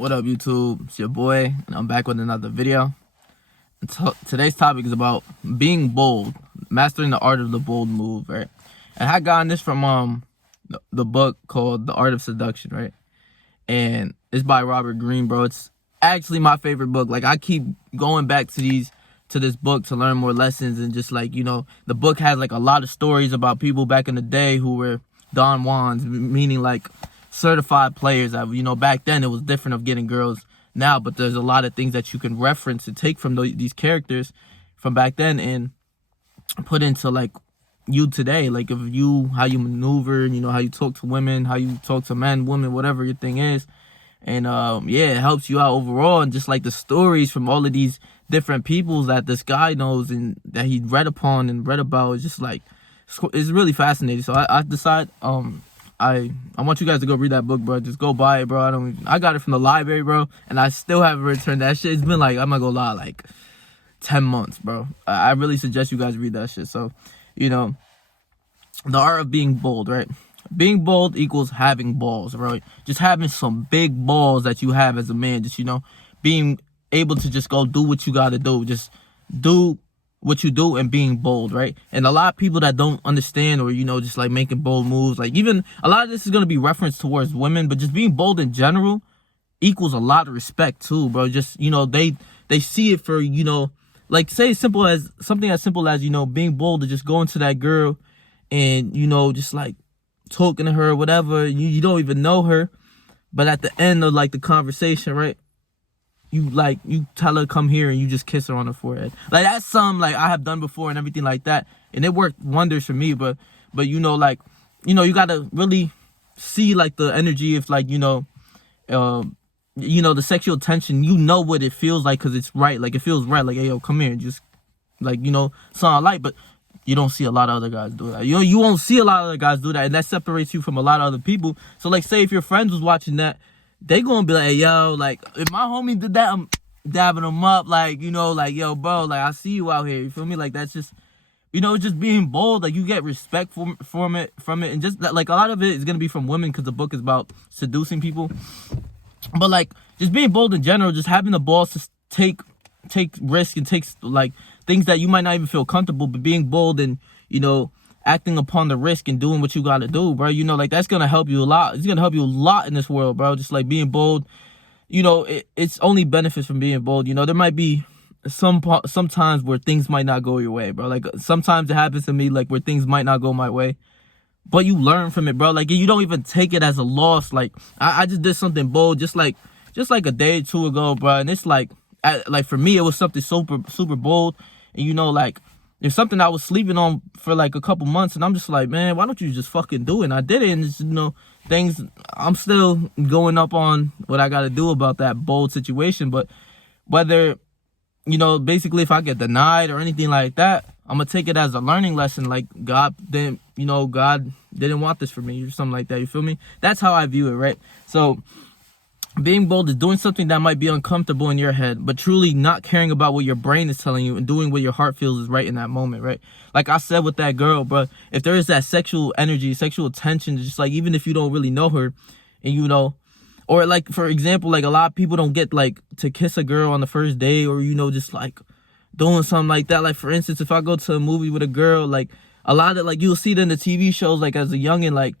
What up, YouTube? It's your boy, and I'm back with another video. Today's topic is about being bold, mastering the art of the bold move, right? And I got this from the book called The Art of Seduction, right? And it's by Robert Greene, bro. It's actually my favorite book. Like, I keep going back to this book to learn more lessons, and just like, you know, the book has like a lot of stories about people back in the day who were Don Juans, meaning like certified players. You know, back then it was different of getting girls now, but there's a lot of things that you can reference and take from these characters from back then and put into like you today, like if you, how you maneuver, you know, how you talk to women, how you talk to men, women, whatever your thing is. And yeah, it helps you out overall. And just like the stories from all of these different peoples that this guy knows and that he read upon and read about, is just like, it's really fascinating. So I decided I want you guys to go read that book, bro. Just go buy it, bro. I got it from the library, bro, and I still haven't returned that shit. It's been like, I'm not gonna lie, like 10 months, bro. I really suggest you guys read that shit. So, you know, the art of being bold, right? Being bold equals having balls, right? Just having some big balls that you have as a man. Just, you know, being able to just go do what you gotta do. Just do what you do and being bold, right? And a lot of people that don't understand, or, you know, just like making bold moves, like even a lot of this is going to be referenced towards women, but just being bold in general equals a lot of respect too, bro. Just, you know, they see it for, you know, like say something as simple as, you know, being bold to just go into that girl and, you know, just like talking to her or whatever. You don't even know her, but at the end of like the conversation, right, you tell her come here and you just kiss her on the forehead. Like, that's something like I have done before and everything like that, and it worked wonders for me. But you know, like, you know, you gotta really see like the energy of, like, you know, the sexual tension. You know what it feels like because it's right. Like, it feels right. Like, hey, yo, come here and just, like, you know, something I like. But you don't see a lot of other guys do that. You know, you won't see a lot of other guys do that, and that separates you from a lot of other people. So like, say if your friends was watching that, they gonna be like, hey, yo, like, if my homie did that, I'm dabbing him up, like, you know, like, yo, bro, like, I see you out here, you feel me? Like, that's just, you know, just being bold. Like, you get respect from it, and just like a lot of it is gonna be from women because the book is about seducing people. But like, just being bold in general, just having the balls to take risks and take like things that you might not even feel comfortable, but being bold and, you know, acting upon the risk and doing what you gotta do, bro. You know, like, that's gonna help you a lot. It's gonna help you a lot in this world, bro. Just like being bold, you know, it's only benefits from being bold. You know, there might be some times where things might not go your way, bro. Like, sometimes it happens to me, like, where things might not go my way, but you learn from it, bro. Like, you don't even take it as a loss. Like, I just did something bold just like a day or two ago, bro. And it's like for me, it was something super bold. And, you know, like, there's something I was sleeping on for like a couple months, and I'm just like, man, why don't you just fucking do it? And I did it, and it's, you know, things, I'm still going up on what I got to do about that bold situation. But whether, you know, basically if I get denied or anything like that, I'm going to take it as a learning lesson. Like, God didn't want this for me or something like that. You feel me? That's how I view it, right? So being bold is doing something that might be uncomfortable in your head, but truly not caring about what your brain is telling you and doing what your heart feels is right in that moment, right? Like I said with that girl, bro, if there is that sexual energy, sexual tension, just like, even if you don't really know her, and, you know, or like, for example, like, a lot of people don't get like to kiss a girl on the first day, or, you know, just like doing something like that. Like, for instance, if I go to a movie with a girl, like, a lot of, like, you'll see it in the TV shows, like, as a youngin', like,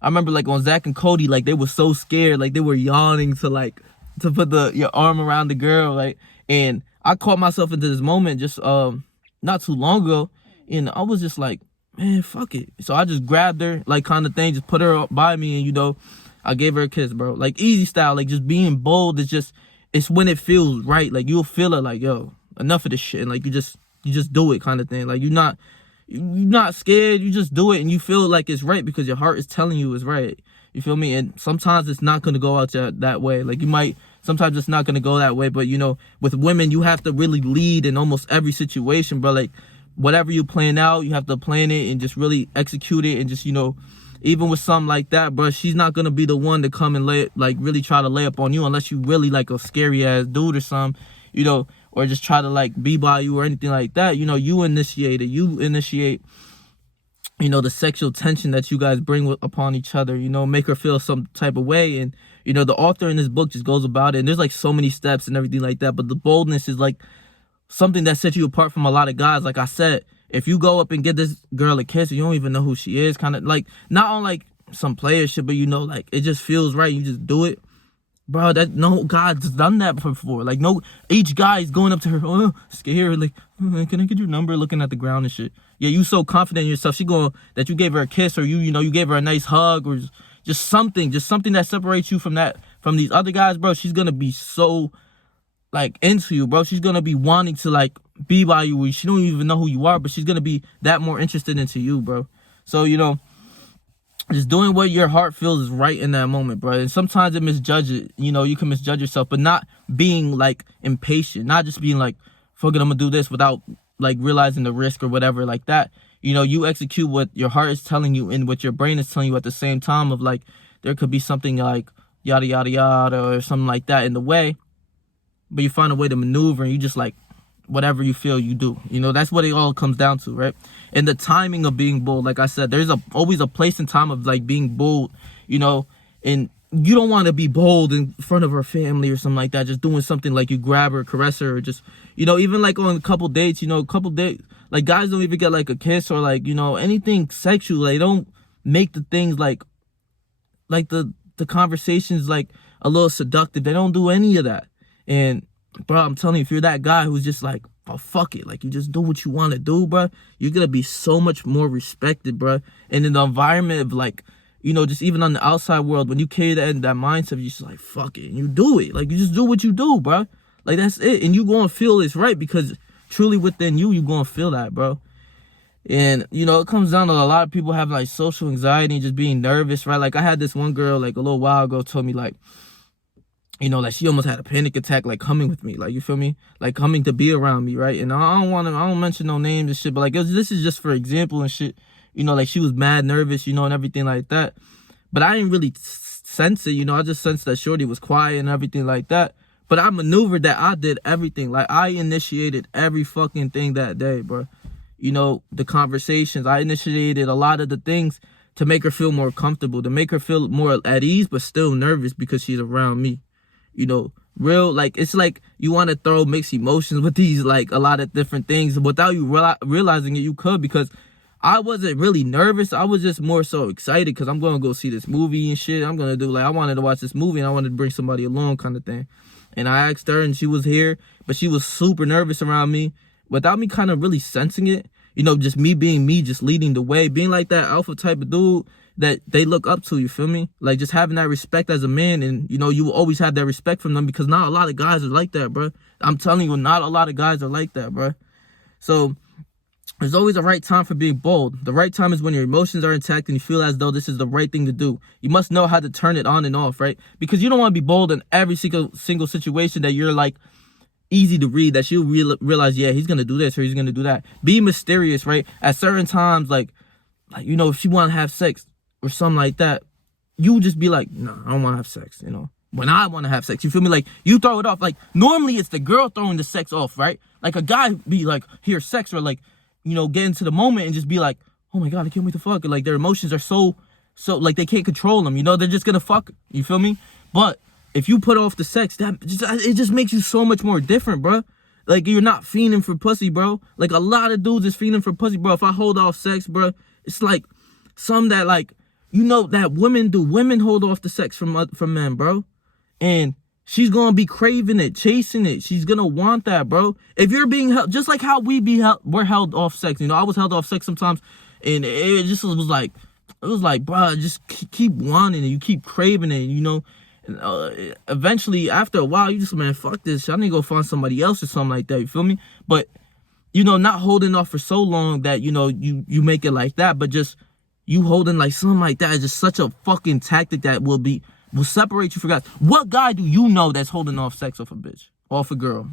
I remember, like, on Zack and Cody, like, they were so scared, like, they were yawning to put your arm around the girl, like, and I caught myself into this moment just not too long ago, and I was just like, man, fuck it. So I just grabbed her, like, kind of thing, just put her up by me, and, you know, I gave her a kiss, bro. Like, easy style, like, just being bold is it's when it feels right. Like, you'll feel it, like, yo, enough of this shit, and, like, you just do it, kind of thing. Like, you're not scared, you just do it, and you feel like it's right because your heart is telling you it's right. You feel me? And sometimes it's not going to go out that way. Like, sometimes it's not going to go that way. But, you know, with women, you have to really lead in almost every situation, bro. Like, whatever you plan out, you have to plan it and just really execute it. And just, you know, even with something like that, bro, she's not going to be the one to come and really try to lay up on you, unless you really like a scary ass dude or something, you know, or just try to like be by you or anything like that. You know, you initiate, you know, the sexual tension that you guys bring upon each other, you know, make her feel some type of way. And, You know, the author in this book just goes about it, and there's like so many steps and everything like that. But the boldness is like something that sets you apart from a lot of guys. Like I said, if you go up and get this girl a kiss, you don't even know who she is, kind of like not on like some player shit, but you know, like it just feels right. You just do it. Bro, that no guy's done that before. Like no, each guy is going up to her, oh, scared, like, oh, can I get your number? Looking at the ground and shit. Yeah, you so confident in yourself. She going that you gave her a kiss, or you know, you gave her a nice hug, or just something that separates you from these other guys, bro. She's gonna be so like into you, bro. She's gonna be wanting to like be by you. She don't even know who you are, but she's gonna be that more interested into you, bro. So you know, just doing what your heart feels is right in that moment, bro. And sometimes it misjudge it. You know, you can misjudge yourself, but not being like impatient, not just being like, fuck it, I'm gonna do this without like realizing the risk or whatever like that. You know, you execute what your heart is telling you and what your brain is telling you at the same time of like, there could be something like yada, yada, yada, or something like that in the way, but you find a way to maneuver and you just like, whatever you feel you do. You know, that's what it all comes down to, right? And the timing of being bold, like I said, there's always a place and time of like being bold, you know, and you don't want to be bold in front of her family or something like that, just doing something like you grab her, caress her, or just, you know, even like on a couple dates, you know, like guys don't even get like a kiss or like, you know, anything sexual. They don't make the things like the conversations like a little seductive. They don't do any of that. And bro, I'm telling you, if you're that guy who's just like, oh, fuck it, like you just do what you want to do, bro, you're gonna be so much more respected, bro. And in the environment of like, you know, just even on the outside world, when you carry that mindset, you're just like, fuck it, and you do it. Like you just do what you do, bro. Like that's it. And you gonna feel it's right because truly within you gonna feel that, bro. And, you know, it comes down to a lot of people having like social anxiety and just being nervous, right? Like I had this one girl like a little while ago told me like, you know, like she almost had a panic attack, like coming with me, like, you feel me? Like coming to be around me, right? And I don't mention no names and shit, but like, this is just for example and shit. You know, like she was mad nervous, you know, and everything like that. But I didn't really sense it, you know, I just sensed that shorty was quiet and everything like that. But I maneuvered that. I did everything. Like I initiated every fucking thing that day, bro. You know, the conversations, I initiated a lot of the things to make her feel more comfortable, to make her feel more at ease, but still nervous because she's around me. You know, real, like, it's like you want to throw mixed emotions with these, like, a lot of different things. Without you realizing it, you could, because I wasn't really nervous. I was just more so excited because I'm going to go see this movie and shit. I'm going to do, like, I wanted to watch this movie and I wanted to bring somebody along kind of thing. And I asked her and she was here, but she was super nervous around me without me kind of really sensing it. You know, just me being me, just leading the way, being like that alpha type of dude that they look up to, you feel me? Like just having that respect as a man, and you know, you will always have that respect from them because not a lot of guys are like that, bro. I'm telling you, not a lot of guys are like that, bro. So there's always a right time for being bold. The right time is when your emotions are intact and you feel as though this is the right thing to do. You must know how to turn it on and off, right? Because you don't want to be bold in every single situation that you're like easy to read, that you'll realize, yeah, he's gonna do this or he's gonna do that. Be mysterious, right? At certain times, like you know, if she want to have sex or something like that, you just be like, no, I don't want to have sex, you know, when I want to have sex, you feel me? Like you throw it off. Like normally it's the girl throwing the sex off, right? Like a guy be like, hear sex, or like, you know, get into the moment and just be like, oh my god, I can't wait to fuck. Like their emotions are so like they can't control them, you know, they're just gonna fuck, you feel me? But if you put off the sex, it just makes you so much more different, bro. Like you're not fiending for pussy, bro. Like a lot of dudes is fiending for pussy, bro. If I hold off sex, bro, it's like some that, like, you know, that women do. Women hold off the sex from men, bro. And she's gonna be craving it, chasing it. She's gonna want that, bro. If you're being held, just like how we're held off sex. You know, I was held off sex sometimes, and it just was like, bro, just keep wanting it. You keep craving it, you know. And, eventually, after a while, you just, man, fuck this. I need to go find somebody else or something like that. You feel me? But, you know, not holding off for so long that, you know, you make it like that, but just you holding like something like that is just such a fucking tactic that will separate you from guys. What guy do you know that's holding off sex off a bitch? Off a girl?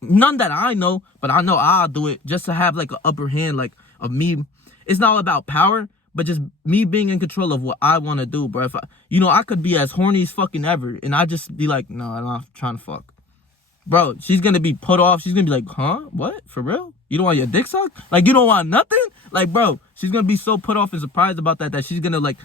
None that I know, but I know I'll do it just to have like an upper hand, like of me. It's not about power, but just me being in control of what I want to do, bro. If I could be as horny as fucking ever, and I just be like, no, I'm not trying to fuck. Bro, she's gonna be put off. She's gonna be like, huh? What? For real? You don't want your dick sucked? Like, you don't want nothing? Like, bro, she's gonna be so put off and surprised about that she's gonna, like,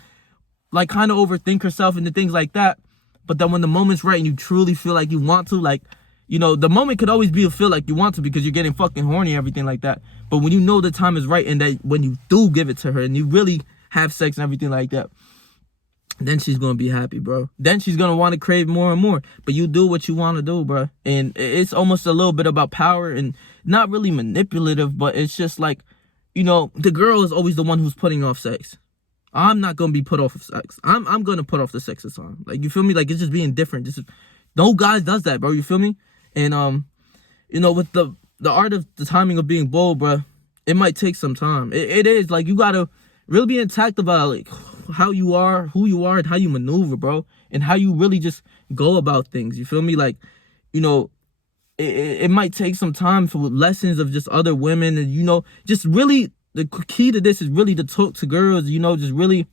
like kind of overthink herself and the things like that. But then when the moment's right and you truly feel like you want to, like, you know, the moment could always be a feel like you want to because you're getting fucking horny and everything like that. But when you know the time is right and that when you do give it to her and you really have sex and everything like that, then she's gonna be happy, bro. Then she's gonna want to crave more and more. But you do what you want to do, bro. And it's almost a little bit about power and not really manipulative, but it's just like, you know, the girl is always the one who's putting off sex. I'm not gonna be put off of sex. I'm gonna put off the sex this time. Like, you feel me? Like, it's just being different. Just no guy does that, bro. You feel me? And you know, with the art of the timing of being bold, bro, it might take some time. It is like you gotta really be intact about like how you are, who you are, and how you maneuver, bro, and how you really just go about things. You feel me? Like, you know, it might take some time for lessons of just other women, and you know, just really the key to this is really to talk to girls. You know, just really,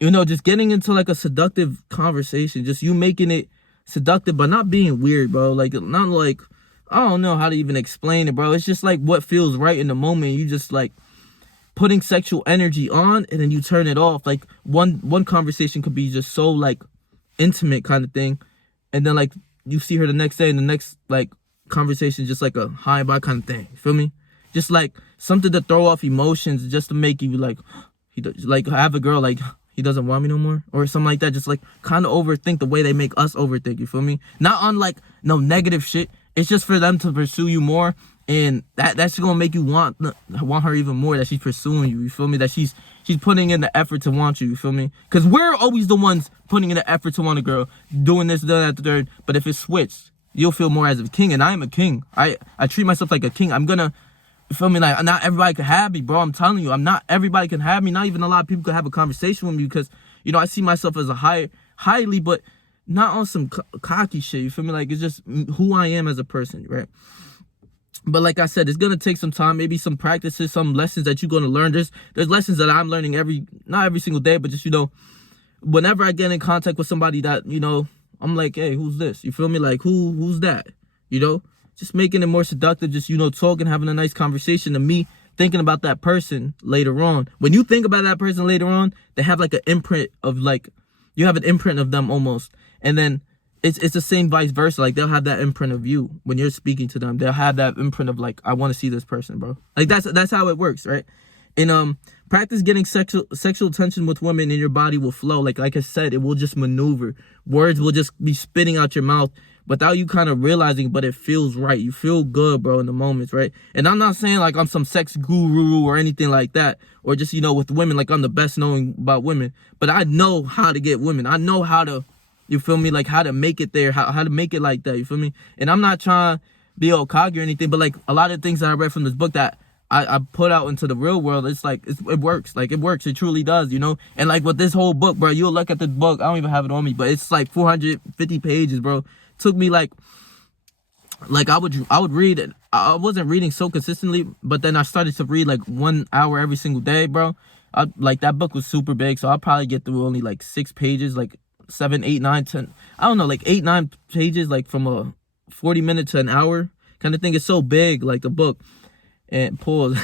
you know, just getting into like a seductive conversation, just you making it seductive, but not being weird, bro. Like, not like, I don't know how to even explain it, bro. It's just like what feels right in the moment. You just like putting sexual energy on and then you turn it off. Like one conversation could be just so like intimate kind of thing, and then like you see her the next day and the next like conversation just like a hi bye kind of thing. You feel me? Just like something to throw off emotions, just to make you like, he does, like have a girl like, he doesn't want me no more or something like that. Just like kind of overthink the way they make us overthink. You feel me? Not on like no negative shit. It's just for them to pursue you more, and that's gonna make you want her even more, that she's pursuing you. You feel me? That she's putting in the effort to want you. You feel me? Because we're always the ones putting in the effort to want a girl, doing this, doing that, the third. But if it's switched, you'll feel more as a king, and I am a king. I treat myself like a king. I'm gonna, you feel me? Like, not everybody can have me, bro. I'm telling you, everybody can have me. Not even a lot of people can have a conversation with me because, you know, I see myself as a highly, but not on some cocky shit. You feel me? Like, it's just who I am as a person, right? But like I said, it's gonna take some time, maybe some practices, some lessons that you're gonna learn. There's lessons that I'm learning not every single day, but just, you know, whenever I get in contact with somebody that, you know, I'm like, hey, who's this? You feel me? Like, who's that? You know, just making it more seductive, just, you know, talking, having a nice conversation, and me thinking about that person later on. When you think about that person later on, they have like an imprint of like, you have an imprint of them almost. And then it's the same vice versa. Like, they'll have that imprint of you when you're speaking to them. They'll have that imprint of like, I want to see this person, bro. Like, that's how it works, right? And practice getting sexual tension with women, and your body will flow. Like I said, it will just maneuver. Words will just be spitting out your mouth without you kind of realizing, but it feels right. You feel good, bro, in the moments, right? And I'm not saying like I'm some sex guru or anything like that, or just, you know, with women, like I'm the best knowing about women. But I know how to get women. I know how to, you feel me? Like, how to make it there, how to make it like that, you feel me? And I'm not trying to be all cocky or anything, but like a lot of things that I read from this book that I put out into the real world, it's like, it works. Like, it works. It truly does, you know? And like with this whole book, bro, you'll look at the book. I don't even have it on me, but it's like 450 pages, bro. Took me like I would read it. I wasn't reading so consistently, but then I started to read like 1 hour every single day, bro. Like, that book was super big, so I'll probably get through only like 6 pages, like 7, 8, 9, 10. I don't know, like 8, 9 pages, like from a 40 minutes to an hour kind of thing. It's so big, like the book. And pause.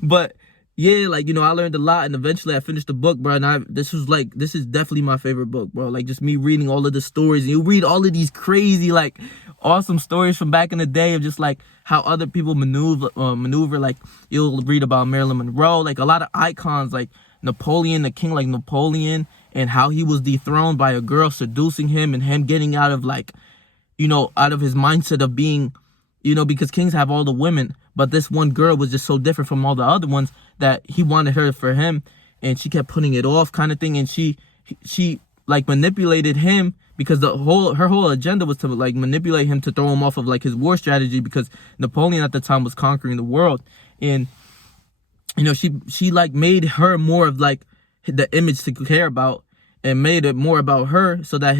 But yeah, like, you know, I learned a lot, and eventually I finished the book, bro. And this is definitely my favorite book, bro. Like, just me reading all of the stories, and you read all of these crazy, like, awesome stories from back in the day of just like how other people maneuver. Like, you'll read about Marilyn Monroe, like a lot of icons, like Napoleon, the king, like Napoleon, and how he was dethroned by a girl seducing him, and him getting out of, like, you know, out of his mindset of being, you know, because kings have all the women, but this one girl was just so different from all the other ones that he wanted her for him, and she kept putting it off kind of thing. And she like manipulated him, because her whole agenda was to like manipulate him to throw him off of like his war strategy, because Napoleon at the time was conquering the world. And, you know, she like made her more of like the image to care about, and made it more about her, so that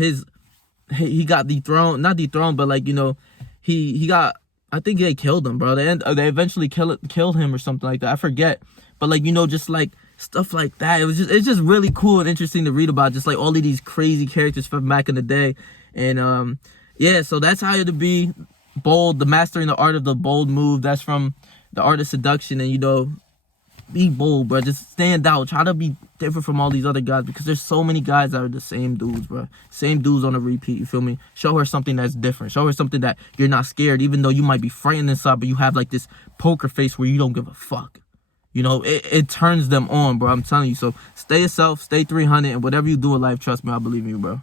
he got dethroned, not dethroned, but like, you know, he got, I think they killed him, bro. They eventually killed him or something like that. I forget. But like, you know, just like stuff like that. It's just really cool and interesting to read about, just like all of these crazy characters from back in the day. And yeah, so that's how to be bold, the mastering the art of the bold move. That's from The Art of Seduction. And, you know, be bold, bro. Just stand out. Try to be different from all these other guys, because there's so many guys that are the same dudes, bro. Same dudes on a repeat, you feel me? Show her something that's different. Show her something that you're not scared, even though you might be frightened inside, but you have like this poker face where you don't give a fuck. You know, it turns them on, bro. I'm telling you. So stay yourself, stay 300, and whatever you do in life, trust me, I believe in you, bro.